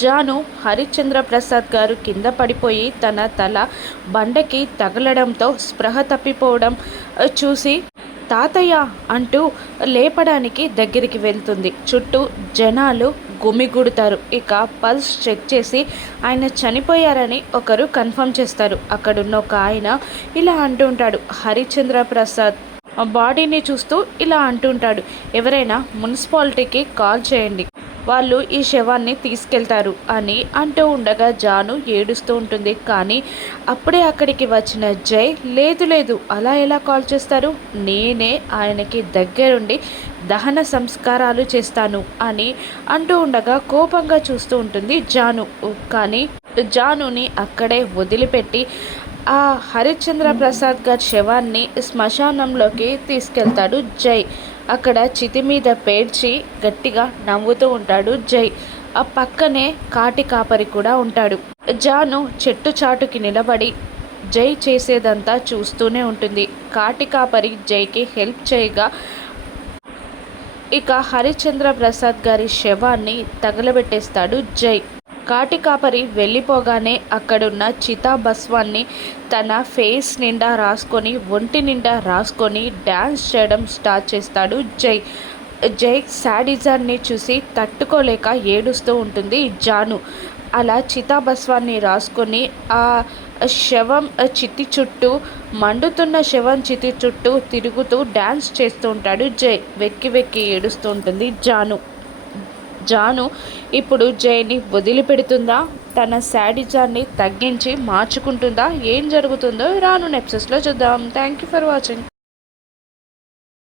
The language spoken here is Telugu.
జాను హరిశ్చంద్ర ప్రసాద్ గారు కింద పడిపోయి తన తల బండకి తగలడంతో స్పృహ తప్పిపోవడం చూసి తాతయ్య అంటూ లేపడానికి దగ్గరికి వెళ్తుంది. చుట్టూ జనాలు గుమిగూడుతారు. ఇక పల్స్ చెక్ చేసి ఆయన చనిపోయారని ఒకరు కన్ఫర్మ్ చేస్తారు. అక్కడున్న ఒక ఆయన ఇలా అంటుంటాడు, హరిశ్చంద్ర ప్రసాద్ బాడీని చూస్తూ ఇలా అంటుంటాడు, ఎవరైనా మున్సిపాలిటీకి కాల్ చేయండి, వాళ్ళు ఈ శవాన్ని తీసుకెళ్తారు అని అంటూ ఉండగా జాను ఏడుస్తూ ఉంటుంది. కానీ అప్పుడే అక్కడికి వచ్చిన జై, లేదు లేదు, అలా ఎలా కాల్ చేస్తారు, నేనే ఆయనకి దగ్గరుండి దహన సంస్కారాలు చేస్తాను అని అంటూ ఉండగా కోపంగా చూస్తూ ఉంటుంది జాను. కానీ జానుని అక్కడే వదిలిపెట్టి ఆ హరిశ్చంద్ర ప్రసాద్ గారి శవాన్ని శ్మశానంలోకి తీసుకెళ్తాడు జై. అక్కడ చితి మీద పేర్చి గట్టిగా నవ్వుతూ ఉంటాడు జై. ఆ పక్కనే కాటి కాపరి కూడా ఉంటాడు. జాను చెట్టు చాటుకి నిలబడి జై చేసేదంతా చూస్తూనే ఉంటుంది. కాటి కాపరి జైకి హెల్ప్ చేయగా ఇక హరిశ్చంద్ర ప్రసాద్ గారి శవాన్ని తగలబెట్టేస్తాడు జై. కాటి కాపరి వెళ్ళిపోగానే అక్కడున్న చితాభస్వాన్ని తన ఫేస్ నిండా రాసుకొని ఒంటి నిండా రాసుకొని డ్యాన్స్ చేయడం స్టార్ట్ చేస్తాడు జై. జై శాడిజాన్ని చూసి తట్టుకోలేక ఏడుస్తూ ఉంటుంది జాను. అలా చితాభస్వాన్ని రాసుకొని ఆ శవం చితి చుట్టూ, మండుతున్న శవం చితి చుట్టూ తిరుగుతూ డ్యాన్స్ చేస్తూ ఉంటాడు జై. వెక్కి వెక్కి ఏడుస్తూ ఉంటుంది జాను. జాను ఇప్పుడు జైని వదిలిపెడుతుందా, తన శాడిజాన్ని తగ్గించి మార్చుకుంటుందా, ఏం జరుగుతుందో రాను ఎపిసోడ్స్లో చూద్దాం. Thank you for watching.